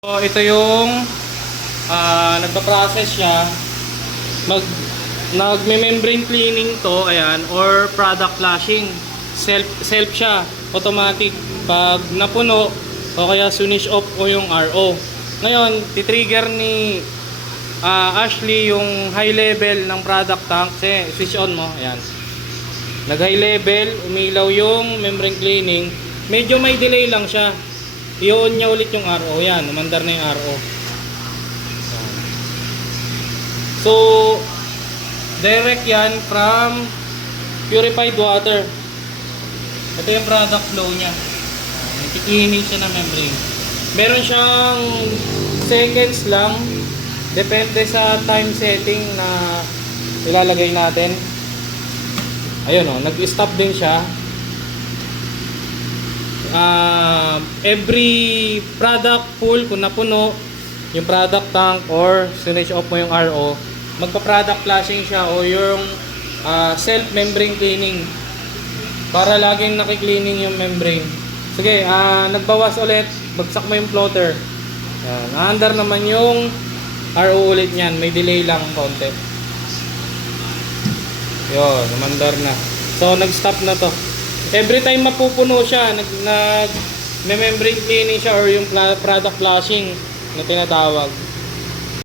So, ito yung nagpa-process siya. Nagme-membrane cleaning to, ayan, or product flushing. Self siya, automatic. Pag napuno o kaya switch off o yung RO. Ngayon, titrigger ni Ashley yung high level ng product tank. Kasi switch on mo, ayan. Nag-high level, umilaw yung membrane cleaning. Medyo may delay lang siya. I-on niya ulit yung RO. Yan, umandar na yung RO. Yan. So, direct yan from purified water. Ito yung product flow niya. Nagki-cleaning siya ng membrane. Meron siyang seconds lang. Depende sa time setting na ilalagay natin. Ayun o, nag-stop din siya. Every product full, kung napuno yung product tank or switch off mo yung RO, magpa-product flushing siya o yung self membrane cleaning para laging naki-cleaning yung membrane. Sige, nagbawas ulit, bagsak mo yung floater. Yan, under naman yung RO ulit niyan, may delay lang konti. Yun, umandar na. So, nag-stop na to. Every time mapupuno siya, may membrane cleaning siya or yung product flushing na tinatawag.